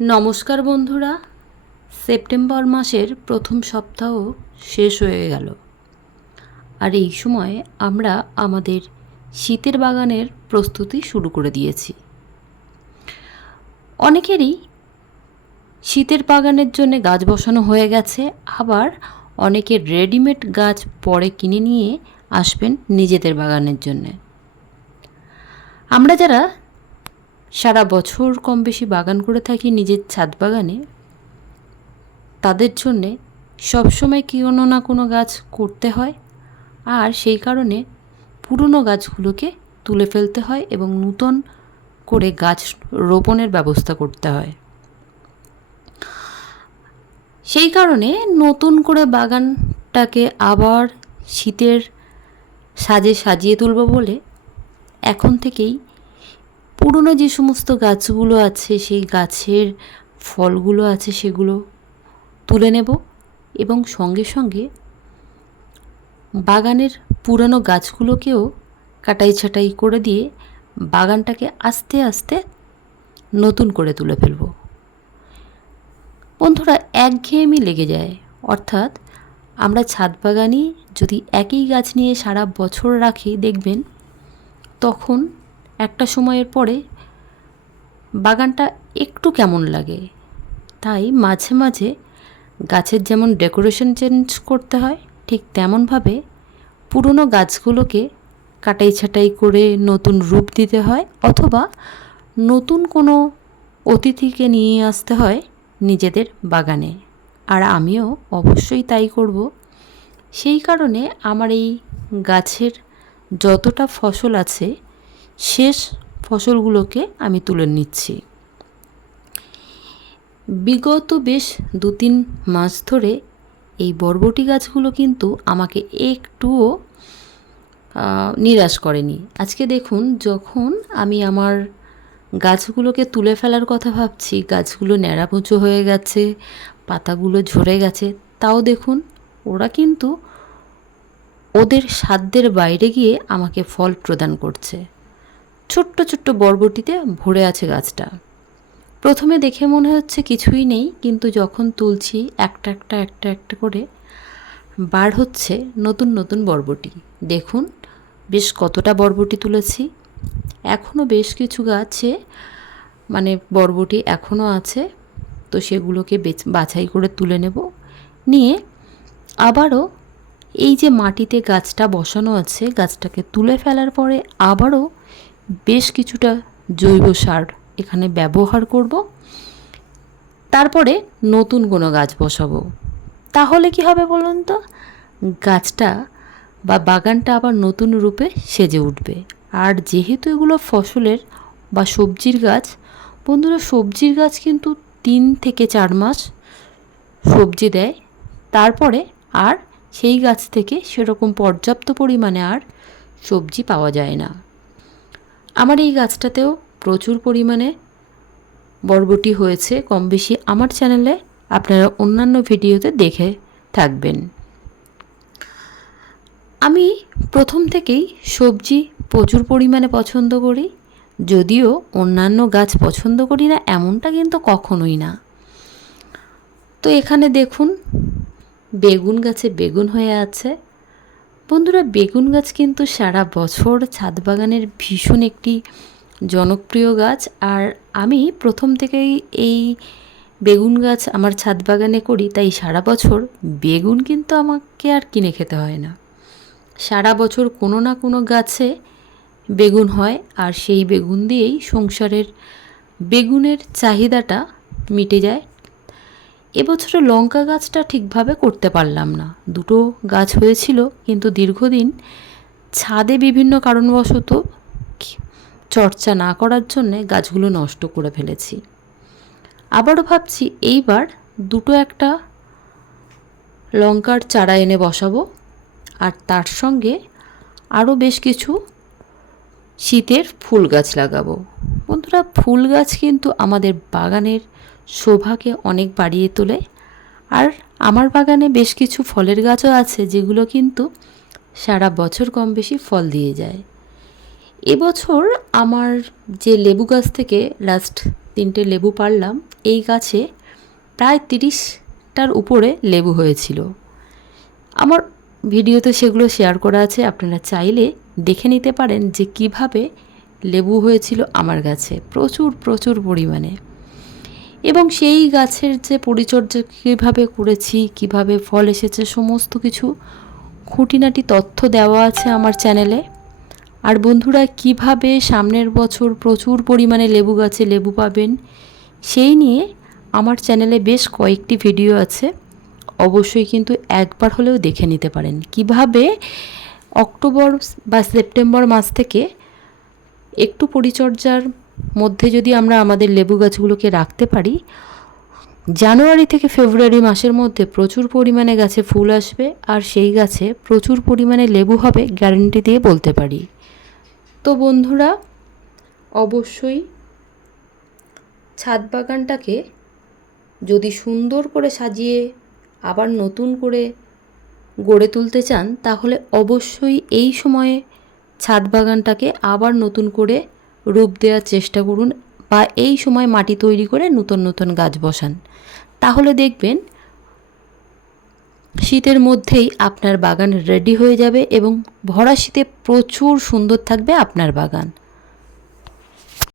নমস্কার বন্ধুরা, সেপ্টেম্বর মাসের প্রথম সপ্তাহ শেষ হয়ে গেল। আর এই সময় আমরা আমাদের শীতের বাগানের প্রস্তুতি শুরু করে দিয়েছি। অনেকেরই শীতের বাগানের জন্য গাছ বসানো হয়ে গেছে, আবার অনেকের রেডিমেড গাছ পরে কিনে নিয়ে আসবেন নিজেদের বাগানের জন্যে। আমরা যারা সারা বছর কম বেশি বাগান করে থাকি নিজের ছাদ বাগানে, তাদের জন্যে সবসময় কোনো না কোনো গাছ করতে হয়, আর সেই কারণে পুরনো গাছগুলোকে তুলে ফেলতে হয় এবং নূতন করে গাছ রোপণের ব্যবস্থা করতে হয়। সেই কারণে নতুন করে বাগানটাকে আবার শীতের সাজে সাজিয়ে তুলব বলে এখন থেকেই পুরনো যে সমস্ত গাছগুলো আছে, সেই গাছের ফলগুলো আছে সেগুলো তুলে নেব এবং সঙ্গে সঙ্গে বাগানের পুরানো গাছগুলোকেও কাটাই ছাঁটাই করে দিয়ে বাগানটাকে আস্তে আস্তে নতুন করে তুলে ফেলব। বন্ধুরা, একঘেয়েমি লেগে যায়, অর্থাৎ আমরা ছাদ বাগানে যদি একই গাছ নিয়ে সারা বছর রাখি, দেখবেন তখন একটা সময়ের পরে বাগানটা একটু কেমন লাগে। তাই মাঝে মাঝে গাছের যেমন ডেকোরেশন চেঞ্জ করতে হয়, ঠিক তেমনভাবে পুরনো গাছগুলোকে কাটাই ছাঁটাই করে নতুন রূপ দিতে হয়, অথবা নতুন কোনো অতিথিকে নিয়ে আসতে হয় নিজেদের বাগানে। আর আমিও অবশ্যই তাই করব। সেই কারণে আমার এই গাছের যতটা ফসল আছে, শেষ ফসলগুলোকে আমি তুলে নিচ্ছি। বিগত বেশ 2-3 মাস ধরে এই বরবটি গাছগুলো কিন্তু আমাকে একটুও নিরাশ করেনি। আজকে দেখুন, যখন আমি আমার গাছগুলোকে তুলে ফেলার কথা ভাবছি, গাছগুলো ন্যাড়াপুঁচো হয়ে গেছে, পাতাগুলো ঝরে গেছে, তাও দেখুন ওরা কিন্তু ওদের সাধ্যের বাইরে গিয়ে আমাকে ফল প্রদান করছে। ছোট্ট ছোট্ট বরবটিতে ভরে আছে গাছটা। প্রথমে দেখে মনে হচ্ছে কিছুই নেই, কিন্তু যখন তুলছি একটা একটা করে বার হচ্ছে নতুন নতুন বরবটি। দেখুন বেশ কতটা বরবটি তুলেছি। এখনও বেশ কিছু গাছে বরবটি এখনও আছে, তো সেগুলোকে বাছাই করে তুলে নেব। নিয়ে আবারও এই যে মাটিতে গাছটা বসানো আছে, গাছটাকে তুলে ফেলার পরে আবারও বেশ কিছুটা জৈব সার এখানে ব্যবহার করব। তারপরে নতুন কোনো গাছ বসাবো। তাহলে কি হবে বলুন তো, গাছটা বা বাগানটা আবার নতুন রূপে সেজে উঠবে। আর যেহেতু এগুলো ফসলের বা সবজির গাছ, বন্ধুরা, সবজির গাছ কিন্তু 3 থেকে 4 মাস সবজি দেয়, তারপরে আর সেই গাছ থেকে সেরকম পর্যাপ্ত পরিমাণে আর সবজি পাওয়া যায় না। আমার এই গাছটাতেও প্রচুর পরিমাণে বরবটি হয়েছে, কম বেশি আমার চ্যানেলে আপনারা অন্যান্য ভিডিওতে দেখে থাকবেন। আমি প্রথম থেকেই সবজি প্রচুর পরিমাণে পছন্দ করি, যদিও অন্যান্য গাছ পছন্দ করি না এমনটা কিন্তু কখনোই না। তো এখানে দেখুন বেগুন গাছে বেগুন হয়ে আছে। বন্ধুরা, বেগুন গাছ কিন্তু সারা বছর ছাদ বাগানের ভীষণ একটি জনপ্রিয় গাছ। আর আমি প্রথম থেকেই এই বেগুন গাছ আমার ছাদ বাগানে করি, তাই সারা বছর বেগুন কিন্তু আমাকে আর কিনে খেতে হয় না। সারা বছর কোনো না কোনো গাছে বেগুন হয়, আর সেই বেগুন দিয়েই সংসারের বেগুনের চাহিদাটা মিটে যায়। এবছর লঙ্কা গাছটা ঠিকভাবে করতে পারলাম না। 2টো গাছ হয়েছিল, কিন্তু দীর্ঘদিন ছাদে বিভিন্ন কারণবশত চর্চা না করার জন্যে গাছগুলো নষ্ট করে ফেলেছি। আবারও ভাবছি এইবার 2-1টা লঙ্কার চারা এনে বসাবো, আর তার সঙ্গে আরও বেশ কিছু শীতের ফুল গাছ লাগাবো। বন্ধুরা, ফুল গাছ কিন্তু আমাদের বাগানের শোভাকে অনেক বাড়িয়ে তোলে। আর আমার বাগানে বেশ কিছু ফলের গাছও আছে, যেগুলো কিন্তু সারা বছর কম বেশি ফল দিয়ে যায়। এবছর আমার যে লেবু গাছ থেকে লাস্ট 3টে লেবু পারলাম, এই গাছে প্রায় 30টার উপরে লেবু হয়েছিল। আমার ভিডিওতে সেগুলো শেয়ার করা আছে, আপনারা চাইলে দেখে নিতে পারেন যে কিভাবে লেবু হয়েছিল আমার গাছে প্রচুর প্রচুর পরিমাণে। এবং সেই গাছের যে পরিচর্যা কীভাবে করেছি, কিভাবে ফল এসেছে, সমস্ত কিছু খুঁটিনাটি তথ্য দেওয়া আছে আমার চ্যানেলে। আর বন্ধুরা, কিভাবে সামনের বছর প্রচুর পরিমাণে লেবু গাছে লেবু পাবেন সেই নিয়ে আমার চ্যানেলে বেশ কয়েকটি ভিডিও আছে, অবশ্যই কিন্তু একবার হলেও দেখে নিতে পারেন। কিভাবে অক্টোবর বা সেপ্টেম্বর মাস থেকে একটু পরিচর্যার মধ্যে যদি আমরা আমাদের লেবু গাছগুলোকে রাখতে পারি, জানুয়ারি থেকে ফেব্রুয়ারি মাসের মধ্যে প্রচুর পরিমাণে গাছে ফুল আসবে আর সেই গাছে প্রচুর পরিমাণে লেবু হবে, গ্যারান্টি দিয়ে বলতে পারি। তো বন্ধুরা, অবশ্যই ছাদ বাগানটাকে যদি সুন্দর করে সাজিয়ে আবার নতুন করে গড়ে তুলতে চান, তাহলে অবশ্যই এই সময়ে ছাদ বাগানটাকে আবার নতুন করে রূপ দেওয়ার চেষ্টা করুন, বা এই সময় মাটি তৈরি করে নতুন নতুন গাছ বসান। তাহলে দেখবেন শীতের মধ্যেই আপনার বাগান রেডি হয়ে যাবে এবং ভরা শীতে প্রচুর সুন্দর থাকবে আপনার বাগান।